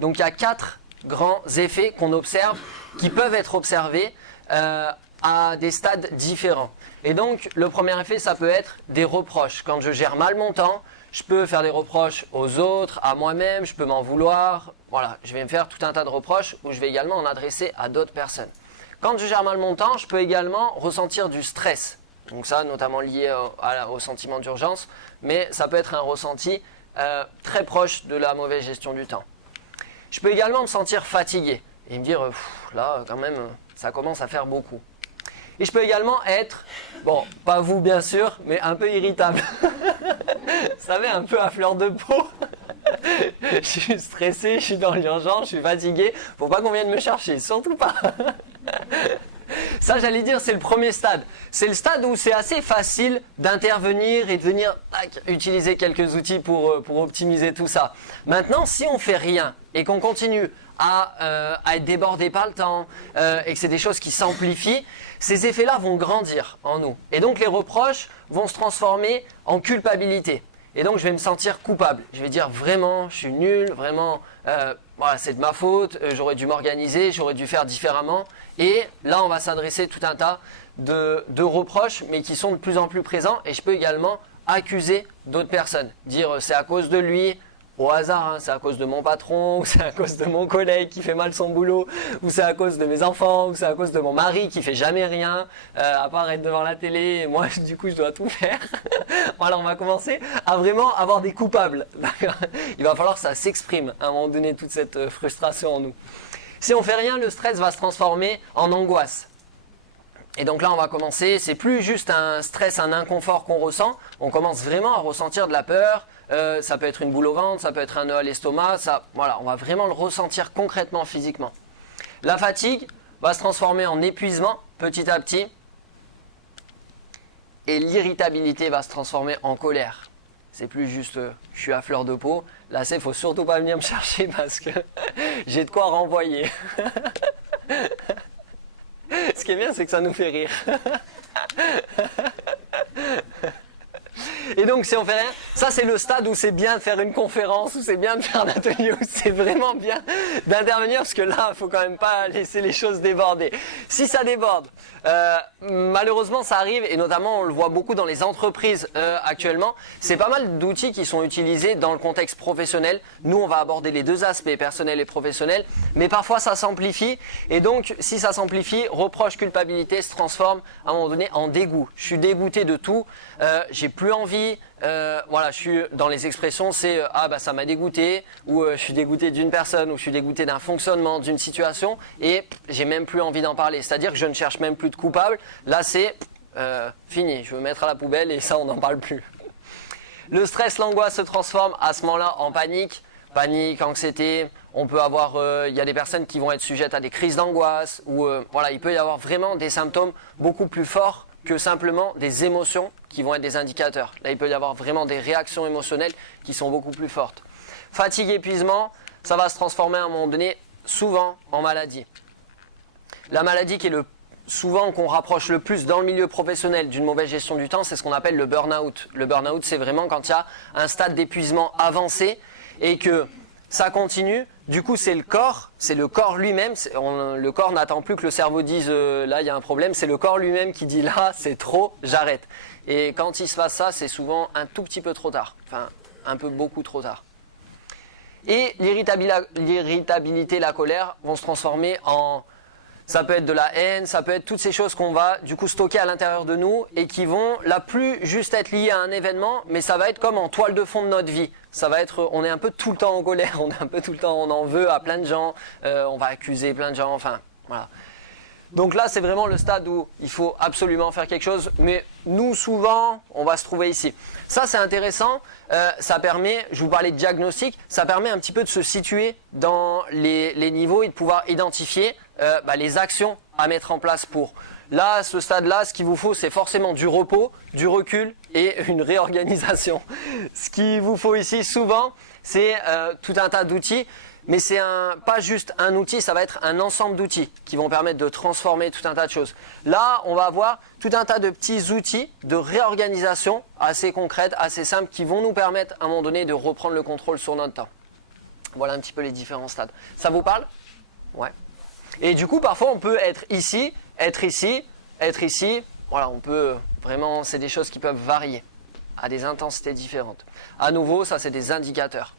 Donc il y a 4 grands effets qu'on observe, qui peuvent être observés à des stades différents. Et donc le premier effet, ça peut être des reproches. Quand je gère mal mon temps, je peux faire des reproches aux autres, à moi-même, je peux m'en vouloir. Voilà, je vais me faire tout un tas de reproches où je vais également en adresser à d'autres personnes. Quand je gère mal mon temps, je peux également ressentir du stress. Donc ça, notamment lié au sentiment d'urgence, mais ça peut être un ressenti très proche de la mauvaise gestion du temps. Je peux également me sentir fatigué et me dire, là, quand même, ça commence à faire beaucoup. Et je peux également être, bon, pas vous bien sûr, mais un peu irritable. Vous savez, un peu à fleur de peau. Je suis stressé, je suis dans l'urgence, je suis fatigué. Faut pas qu'on vienne me chercher, surtout pas. Ça, j'allais dire, c'est le premier stade. C'est le stade où c'est assez facile d'intervenir et de venir utiliser quelques outils pour optimiser tout ça. Maintenant, si on fait rien et qu'on continue à être débordé par le temps et que c'est des choses qui s'amplifient, ces effets-là vont grandir en nous. Et donc les reproches vont se transformer en culpabilité. Et donc je vais me sentir coupable. Je vais dire vraiment, je suis nul, vraiment, voilà, c'est de ma faute, j'aurais dû m'organiser, j'aurais dû faire différemment. Et là, on va s'adresser tout un tas de reproches, mais qui sont de plus en plus présents. Et je peux également accuser d'autres personnes. Dire c'est à cause de lui, au hasard, hein, c'est à cause de mon patron, ou c'est à cause de mon collègue qui fait mal son boulot, ou c'est à cause de mes enfants, ou c'est à cause de mon mari qui fait jamais rien, à part être devant la télé, et moi du coup je dois tout faire. Voilà, on va commencer à vraiment avoir des coupables. Il va falloir que ça s'exprime à un moment donné, toute cette frustration en nous. Si on fait rien, le stress va se transformer en angoisse. Et donc là, on va commencer, c'est plus juste un stress, un inconfort qu'on ressent, on commence vraiment à ressentir de la peur, ça peut être une boule au ventre, ça peut être un nœud à l'estomac, voilà, on va vraiment le ressentir concrètement, physiquement. La fatigue va se transformer en épuisement petit à petit, et l'irritabilité va se transformer en colère. C'est plus juste je suis à fleur de peau, là c'est faut surtout pas venir me chercher parce que j'ai de quoi renvoyer. Ce qui est bien, c'est que ça nous fait rire. Et donc si on fait rien, ça c'est le stade où c'est bien de faire une conférence, où c'est bien de faire un atelier, où c'est vraiment bien d'intervenir, parce que là il faut quand même pas laisser les choses déborder. Si ça déborde, malheureusement ça arrive, et notamment on le voit beaucoup dans les entreprises actuellement, c'est pas mal d'outils qui sont utilisés dans le contexte professionnel. Nous on va aborder les deux aspects, personnel et professionnel, mais parfois ça s'amplifie, et donc si ça s'amplifie, reproche, culpabilité se transforme à un moment donné en dégoût. Je suis dégoûté de tout, j'ai plus envie, voilà, je suis dans les expressions, c'est ah bah ça m'a dégoûté, ou je suis dégoûté d'une personne, ou je suis dégoûté d'un fonctionnement, d'une situation, et j'ai même plus envie d'en parler. C'est-à-dire que je ne cherche même plus de coupable. Là c'est fini, je veux mettre à la poubelle et ça on n'en parle plus. Le stress, l'angoisse se transforme à ce moment-là en panique, anxiété. On peut avoir, il y a des personnes qui vont être sujettes à des crises d'angoisse, ou voilà, il peut y avoir vraiment des symptômes beaucoup plus forts que simplement des émotions qui vont être des indicateurs. Là, il peut y avoir vraiment des réactions émotionnelles qui sont beaucoup plus fortes. Fatigue, épuisement, ça va se transformer à un moment donné, souvent, en maladie. La maladie qui est souvent qu'on rapproche le plus dans le milieu professionnel d'une mauvaise gestion du temps, c'est ce qu'on appelle le burn-out. Le burn-out, c'est vraiment quand il y a un stade d'épuisement avancé et que ça continue. Du coup, c'est le corps lui-même. Le corps n'attend plus que le cerveau dise là, il y a un problème. C'est le corps lui-même qui dit là, c'est trop, j'arrête. Et quand il se passe ça, c'est souvent un tout petit peu trop tard. Enfin, un peu beaucoup trop tard. Et l'irritabilité, la colère vont se transformer en... Ça peut être de la haine, ça peut être toutes ces choses qu'on va du coup stocker à l'intérieur de nous et qui vont là plus juste être liées à un événement, mais ça va être comme en toile de fond de notre vie. Ça va être, on est un peu tout le temps en colère, on est un peu tout le temps, on en veut à plein de gens, on va accuser plein de gens, enfin voilà. Donc là c'est vraiment le stade où il faut absolument faire quelque chose, mais nous souvent on va se trouver ici. Ça c'est intéressant, ça permet, je vous parlais de diagnostic, ça permet un petit peu de se situer dans les niveaux et de pouvoir identifier les actions à mettre en place pour. Là, à ce stade-là, ce qu'il vous faut, c'est forcément du repos, du recul et une réorganisation. Ce qu'il vous faut ici, souvent, c'est tout un tas d'outils, mais c'est pas juste un outil, ça va être un ensemble d'outils qui vont permettre de transformer tout un tas de choses. Là, on va avoir tout un tas de petits outils de réorganisation assez concrètes, assez simples, qui vont nous permettre, à un moment donné, de reprendre le contrôle sur notre temps. Voilà un petit peu les différents stades. Ça vous parle? Ouais. Et du coup, parfois, on peut être ici, être ici, être ici. Voilà, on peut vraiment, c'est des choses qui peuvent varier à des intensités différentes. À nouveau, ça, c'est des indicateurs.